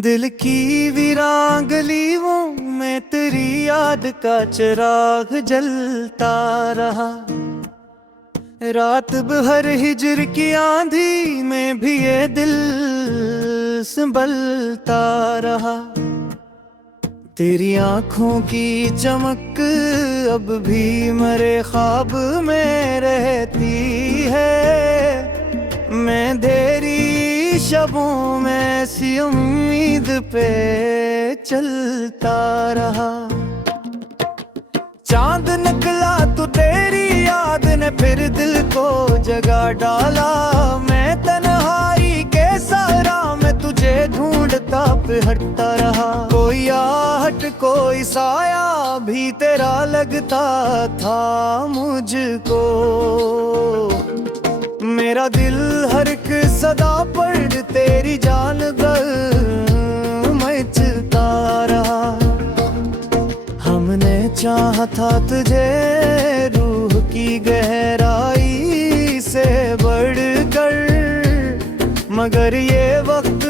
दिल की वीरान गलियों में तेरी याद का चिराग जलता रहा। रात भर हिजर की आंधी में भी ये दिल संभलता रहा। तेरी आंखों की चमक अब भी मेरे ख्वाब में रहती है। मैं देरी शबों में सी उम्मीद पे चलता रहा। चांद निकला तो तेरी याद ने फिर दिल को जगा डाला। मैं तन्हाई के सहारा में तुझे ढूंढता फिरता रहा। कोई आहट कोई साया भी तेरा लगता था मुझको। मेरा दिल हर एक सदा पर तेरी जान मचता रहा। हमने चाहा था तुझे रूह की गहराई से बढ़कर, मगर ये वक्त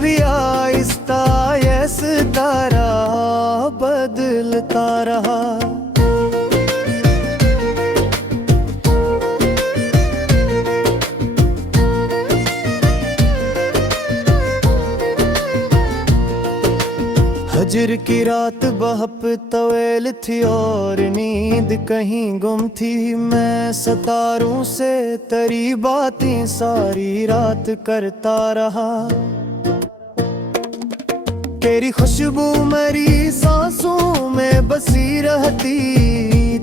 भी आहिस्ता आहिस्ता राह बदलता रहा। हजर की रात बहप तवेल थी और नींद कहीं गुम थी। मैं सितारों से तेरी बातें सारी रात करता रहा। तेरी खुशबू मेरी सांसों में बसी रहती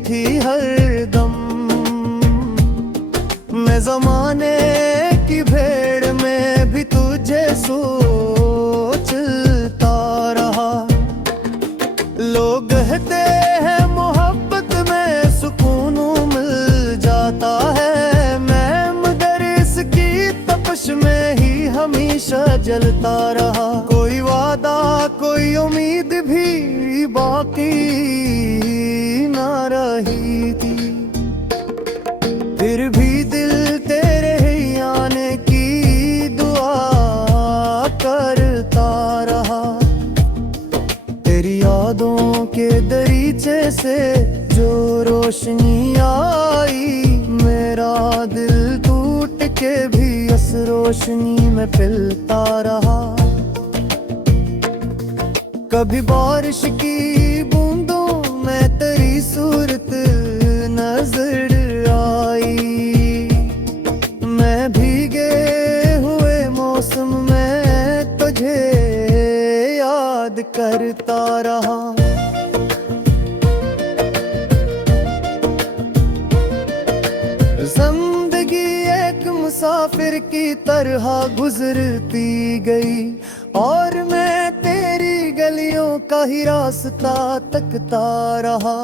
थी हर दम। मैं ज़माने की भीड़ में भी तुझे सोचता रहा। लोग कहते हैं मोहब्बत में सुकून मिल जाता है। मैं मगर इसकी तपश में ही हमेशा जलता रहा। कोई वादा कोई उम्मीद भी बाकी ना रही थी। फिर भी दिल तेरे ही आने की दुआ करता रहा। तेरी यादों के दरीचे से जो रोशनी आई, मेरा दिल टूट के भी उस रोशनी में पिलता रहा। कभी बारिश की बूंदों में तेरी सूरत नजर आई। मैं भीगे हुए मौसम में तुझे याद करता रहा। जिंदगी एक मुसाफिर की तरह गुजरती गई और मैं तेरी गलियों का ही रास्ता तकता रहा।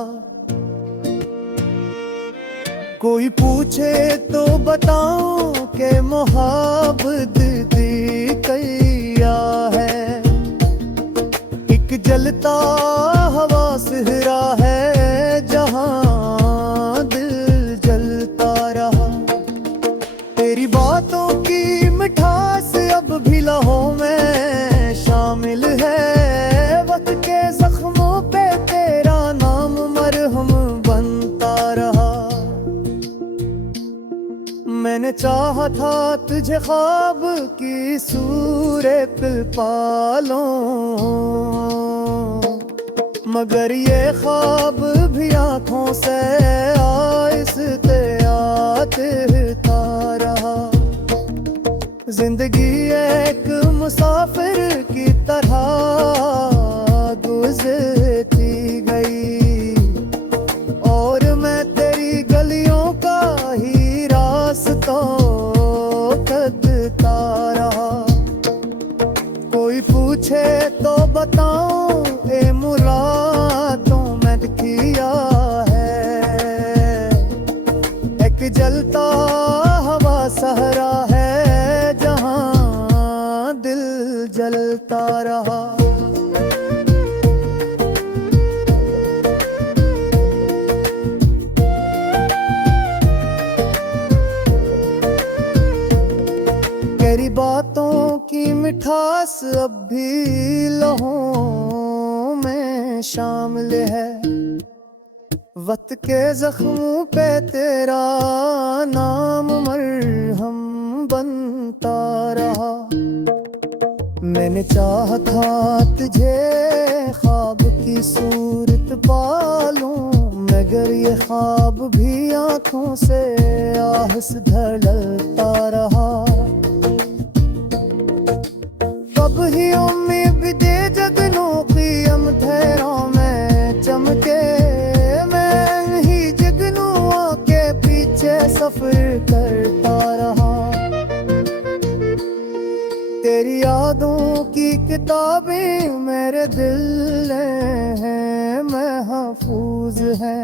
कोई पूछे तो बताऊं कि मोहब्बत क्या है। एक जलता हवा सहरा है जहां दिल जलता रहा। तेरी बातों की मिठास अब भी लहों में शामिल है। वक्त के जख्मों पे तेरा नाम मरहम बनता रहा। मैंने चाहा था तुझे ख्वाब की सूरत पालो, मगर ये ख्वाब भी आँखों से आहिस्ते आता रहा। जिंदगी एक मुसाफिर की तरह गुजरती गई और मैं तेरी गलियों का ही रास्ता कदता रहा। कोई पूछे तो बताऊं ए मुरादों में किया है। एक जलता हवा सहरा है जहां दिल जलता रहा। तेरी बातों की मिठास अब भी में शामिल है। वक्त के जख्मों पे तेरा नाम मरहम बनता रहा। मैंने चाहा था तुझे ख्वाब की सूरत पालूं, मगर ये ख्वाब भी आंखों से आहस ढलता रहा। कब ही उम्मीद दे जगनों की ठहरों में चमके, मैं ही जगनुओं के पीछे सफर करता रहा। तेरी यादों की किताबें मेरे दिल हैं महफूज है।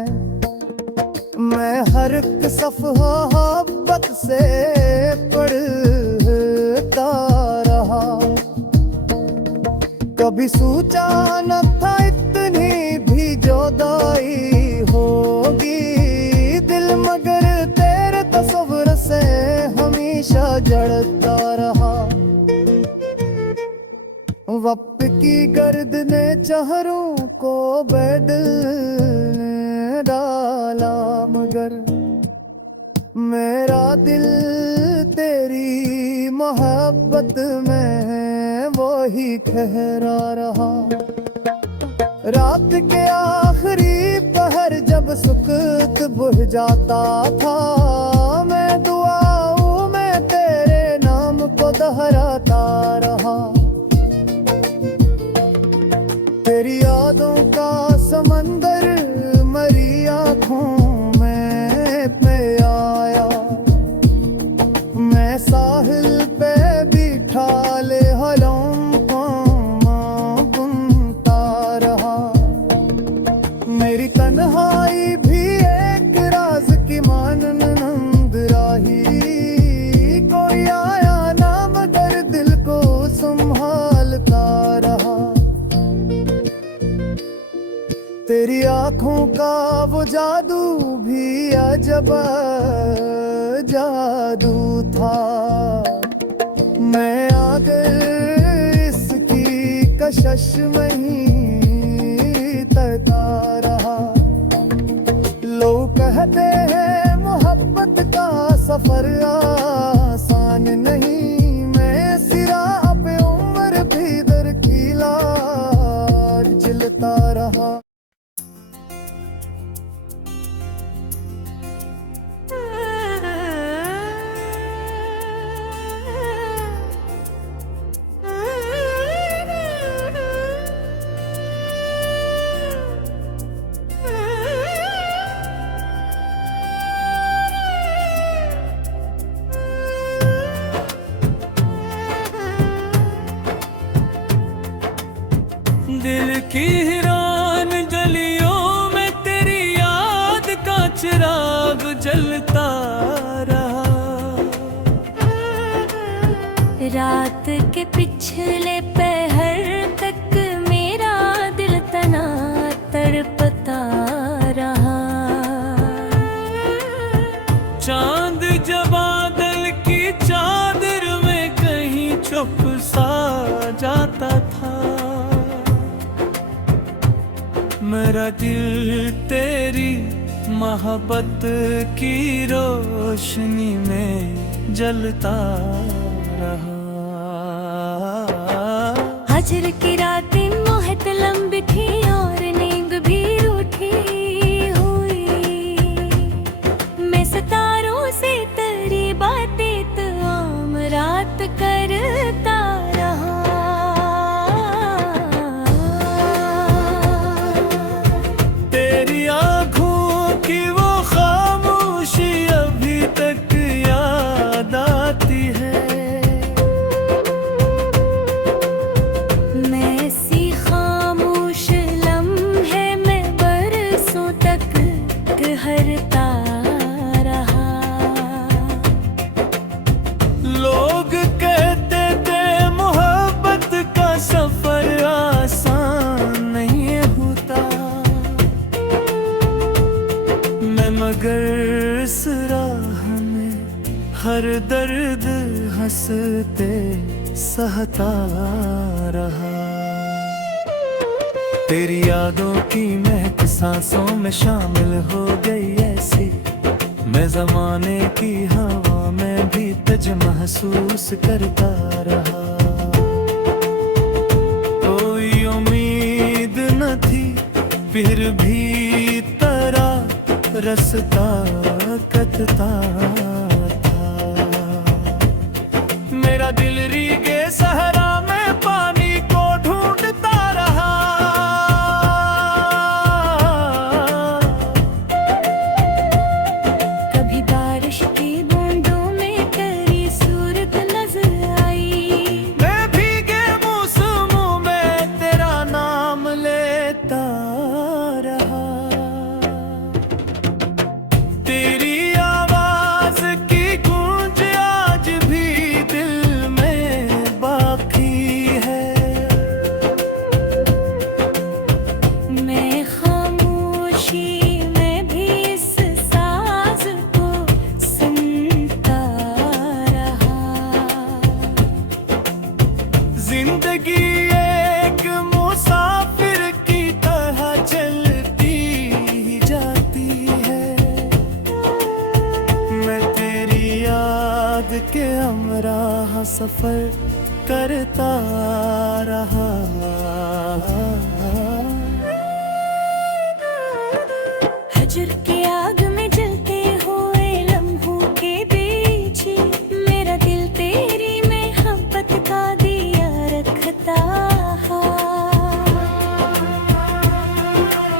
मैं हर एक सफ़हा मोहब्बत से पढ़ता रहा। कभी सोचा न था इतनी भी जुदाई होगी दिल, मगर तेरे तस्वीर से हमेशा जड़ता रहा। वक्त की गर्द ने चेहरों को बेदिल डाला, मगर मेरा दिल तेरी मोहब्बत में वो ही ठहरा रहा। रात के आखिरी पहर जब सुकूत बुझ जाता था, मैं दुआओं में तेरे नाम को दोहराता रहा। तेरी यादों का समंदर मरी आँखों में पे आया। मैं साहिल पे बिठा ले हलों को बुनता रहा। मेरी तन्हाई भी एक राज की मानंद राही, कोई आया ना मगर दिल को संभालता रहा। तेरी आँखों का वो जादू भी अजब जादू था। मैं अगर इसकी कशिश में ही तड़ता रहा। लोग कहते हैं मोहब्बत का सफर आसान नहीं, मैं सिरा पे उम्र भी दरकीला जिलता रहा। दिल की हिरान गलियों में तेरी याद का चिराग जलता रहा। रात के पिछले पहर तक मेरा दिल तना तड़पता रहा। चांद जब बादल की चादर में कहीं छुप सा जाता था, मेरा दिल तेरी मोहब्बत की रोशनी में जलता रहा। हजर की रातें मोहत लंबी थी और नींद भी रूठी हुई। मैं सितारों से तेरी बातें तो आम रात करता रहा। तेरी आँखों की वो खामोशी अभी तक याद आती है। मैं सी खामोश लम्हे में बरसों तक ठहरता रहा। लोग कहते थे मोहब्बत का सफर आसान नहीं होता, मैं मगर इस राह में हर दर्द हंसते सहता रहा। तेरी यादों की महक सांसों में शामिल हो गई ऐसी, मैं जमाने की हवा में भी तुझे महसूस करता रहा। कोई उम्मीद न थी फिर भी तेरा रास्ता कटता था। मेरा दिल रीगे सहरा में पानी को ढूंढता रहा। कभी बारिश की बूंदों में तेरी सूरत नजर आई। मैं भीगे मौसमों में तेरा नाम लेता रहा। तेरी आवाज की गूंज आज भी दिल में बाकी है। मैं खामोशी में भी इस साज को सुनता रहा। जिंदगी एक मुसाफिर की तरह चलती ही जाती है। मैं तेरी याद के हमराह सफर करता रहा। हजर की आग में जलते हुए लम्हों के बीच मेरा दिल तेरी मोहब्बत का दिया रखता है।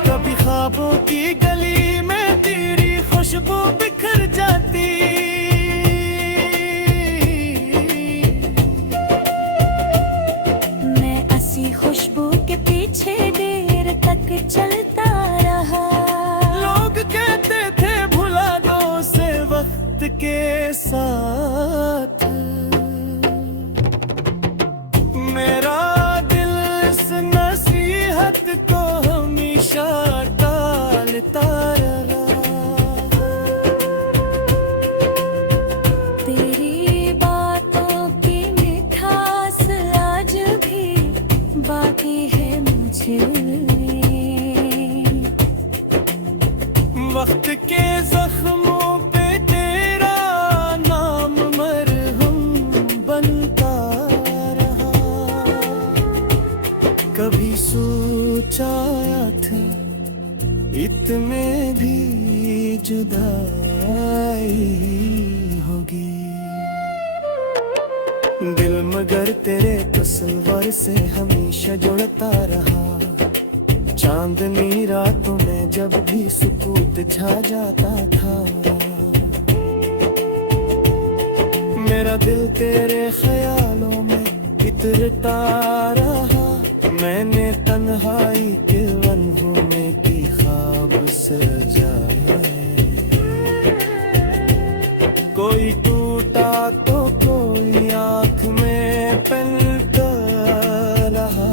कभी ख्वाबों की गली में तेरी खुशबू बिखर जाती। मैं ऐसी खुशबू के पीछे देर तक चलता रहा। लोग कहते थे भुला दो उसे वक्त के साथ। मेरा दिल इस नसीहत को हमेशा टालता रहा। तेरी बातों की मिठास आज भी बाकी है मुझे। वक्त के जख्मों पे तेरा नाम मरहम बनता रहा। कभी सोचा था इतने भी जुदाई होगी। दिल मगर तेरे तस्वर से हमेशा जुड़ता रहा। चांदनी रातों में जब भी सुकूत छा जाता था। मेरा दिल तेरे ख्यालों में इतरता रहा। मैंने तन्हाई के अनहोने की ख्वाब सजाए। कोई टूटा तो कोई आँख में पलता रहा।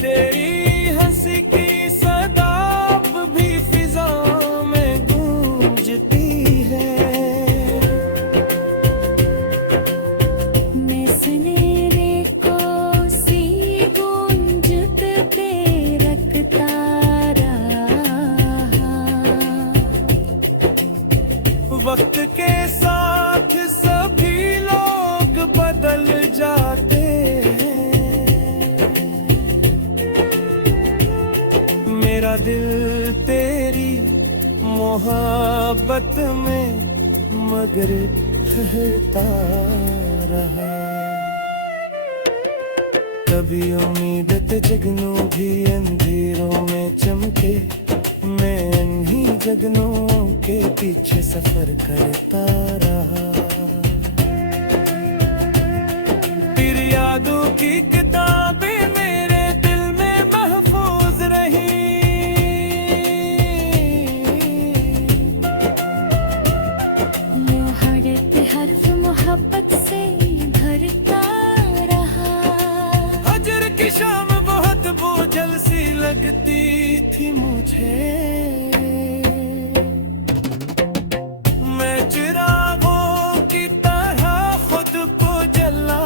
तेरी हंसी की सदा अब भी फिजा में गूंजती है। मैं सुनहरे को सी गूंजत पे रखता रहा। वक्त के साथ सभी लोग बदल जाते हैं। मेरा दिल तेरी मोहब्बत में मगर ठहरता रहा। कभी उम्मीद ते जगनों भी अंधेरों में चमके। मैं इन्हीं जगनों के पीछे सफर करता रहा। तेरी यादों की किताबें मेरे दिल में महफूज रही। मोहब्बत हर्फ मोहब्बत से भरता रहा। हजर की शाम बहुत बोझल सी लगती थी मुझे। मैं चिरागों की तरह खुद को जला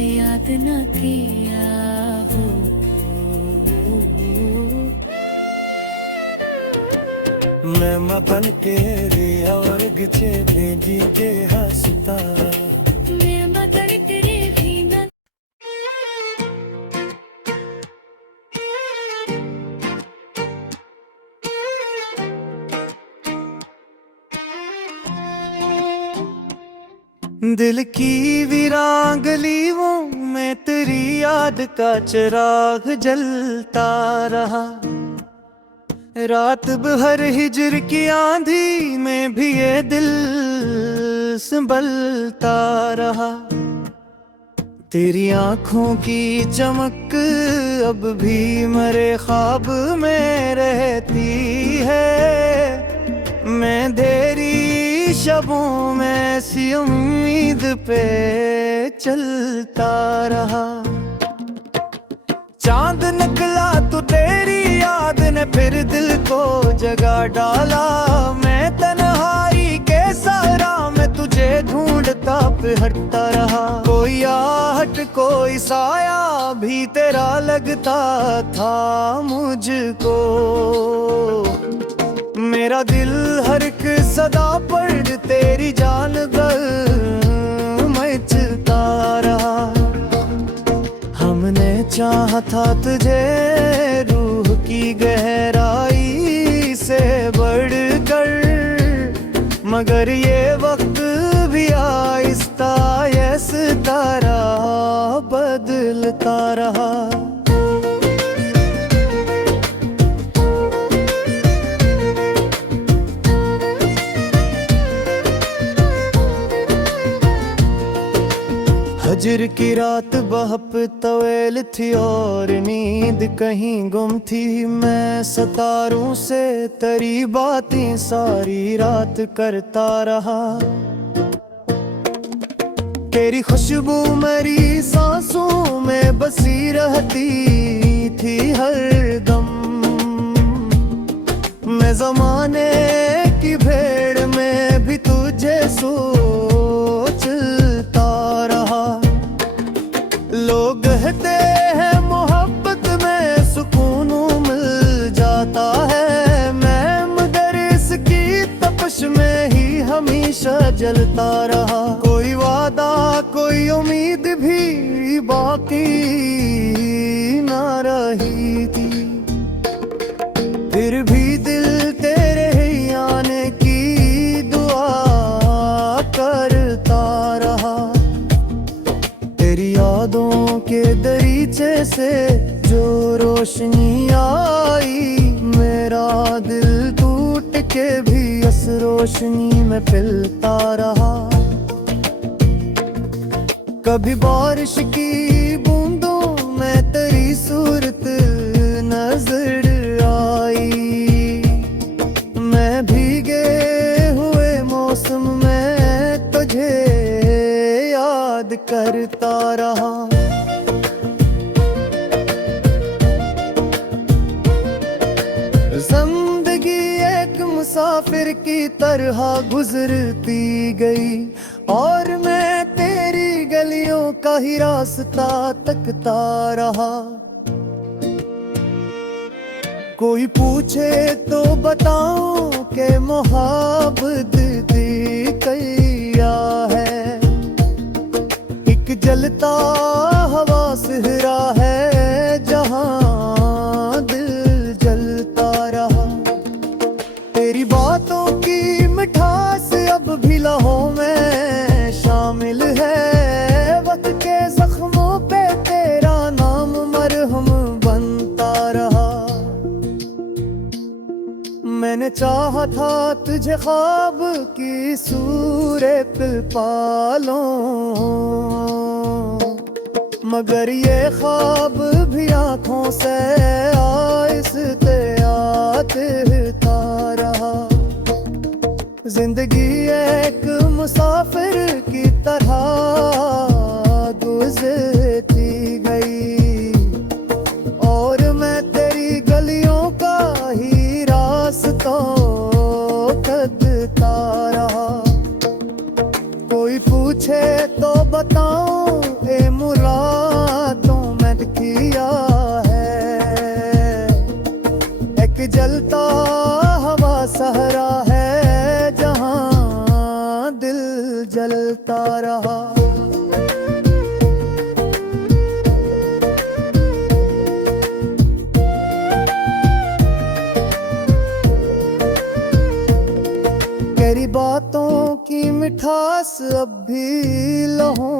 तुझे याद न किया हो। मैं मगन तेरे और गिचे भेजी के हंसता। मैं मगर तेरे भी न दिल की वीरान गलियों में तेरी याद का चिराग जलता रहा। रात भर हिजर की आंधी में भी ये दिल संभलता रहा। तेरी आंखों की चमक अब भी मेरे ख्वाब में रहती है। मैं तेरी शबों में ऐसी उम्मीद पे चलता रहा। चांद निकला तो तेरी याद ने फिर दिल को जगा डाला। मैं तन्हाई के सहारा में तुझे ढूंढता फिरता रहा। कोई आहट कोई साया भी तेरा लगता था मुझको। मेरा दिल हर एक सदा पर तेरी जान मचता रहा। हमने चाहा था तुझे रूह की गहराई से बढ़कर, मगर ये वक्त भी आहिस्ता आहिस्ता राह बदलता रहा। हजर की रात बहुत तवेल थी और नींद कहीं गुम थी। मैं सितारों से तेरी बातें सारी रात करता रहा। तेरी खुशबू मेरी सांसों में बसी रहती थी हर दम। मैं जमाने की भीड़ में भी तुझे सोचता रहा। लोग कहते हैं मोहब्बत में सुकून मिल जाता है। मैं मगर इसकी तपश में ही हमेशा जलता रहा। कोई वादा कोई उम्मीद भी बाकी ना रही थी। फिर भी दिल तेरे ही आने की दुआ करता रहा। तेरी यादों के दरीचे से जो रोशनी आई, मेरा दिल टूट के भी इस रोशनी में पिलता रहा। कभी बारिश की बूंदों में तेरी सूरत नजर आई। मैं भीगे हुए मौसम में तुझे याद करता रहा। जिंदगी एक मुसाफिर की तरह गुजरती गई और मैं तेरी गलियों का ही रास्ता तकता रहा। कोई पूछे तो बताऊं कि मोहब्बत क्या है। एक जलता हवा सहरा है जहां दिल जलता रहा। तेरी बातों की मिठास अब भी लहों में शामिल है। वक्त के जख्मों पे तेरा नाम मरहम बनता रहा। मैंने चाहा था तुझे ख्वाब की सूरत पालो, मगर ये ख्वाब भी आँखों से आहिस्ते आता रहा। जिंदगी एक मुसाफिर की तरह गुजरती गई और मैं तेरी गलियों का ही रास्ता कदता रहा। कोई पूछे तो बताऊं ए मुरा अब भी लहू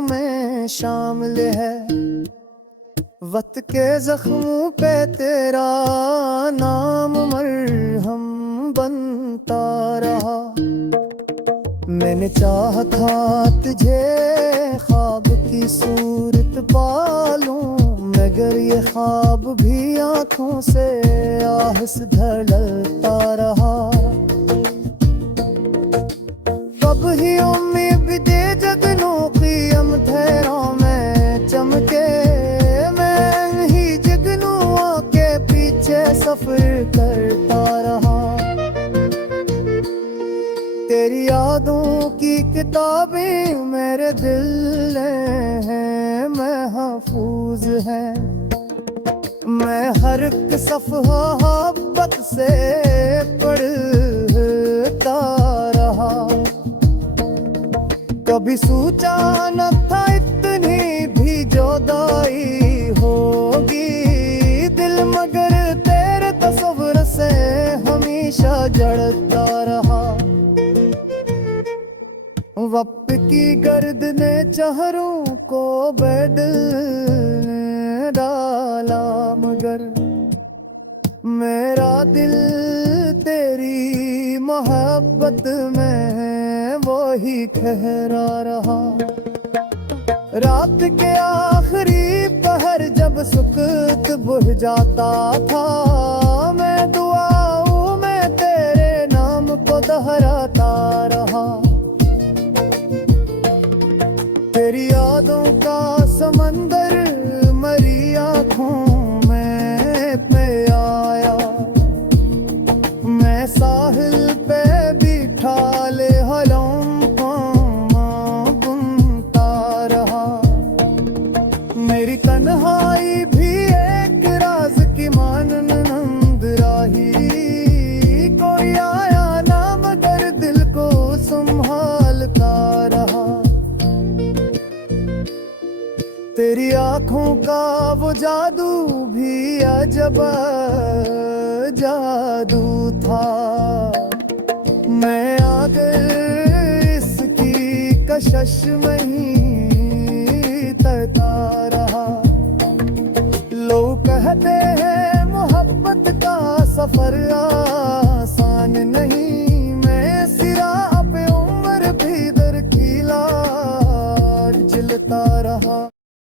में शामिल है। वक्त के जख्मों पे तेरा नाम मरहम बनता रहा। मैंने चाहा था तुझे ख्वाब की सूरत पालूं, मगर ये ख्वाब भी आंखों से आहस ढलता रहा। कब ही उम्मीद दे जगनों की अंधेरों में चमके, मैं ही जगनुओं के पीछे सफर करता रहा। तेरी यादों की किताबें मेरे दिल हैं महफूज है। मैं हर एक सफ़हा मोहब्बत से पढ़ता रहा। कभी सोचा न था इतनी भी जुदाई होगी दिल, मगर तेरे तस्वीर से हमेशा जड़ता रहा। वक्त की गर्द ने चेहरों को बेदिल डाला, मगर मेरा दिल तेरी मोहब्बत में वो ही ठहरा रहा। रात के आखिरी पहर जब सुकूत बुझ जाता था, मैं दुआओं में तेरे नाम को दोहराता रहा। तेरी यादों का समंदर मरी आँखों में पे आया। मैं साहिल पे बिठा ले हलों को बुनता रहा। मेरी तन्हाई भी एक राज की मानंद राही, कोई आया ना मगर दिल को संभालता रहा। तेरी आँखों का वो जादू भी अजब जादू था। मैं आगे इसकी कशिश में ही तरता रहा। लोग कहते हैं मोहब्बत का सफर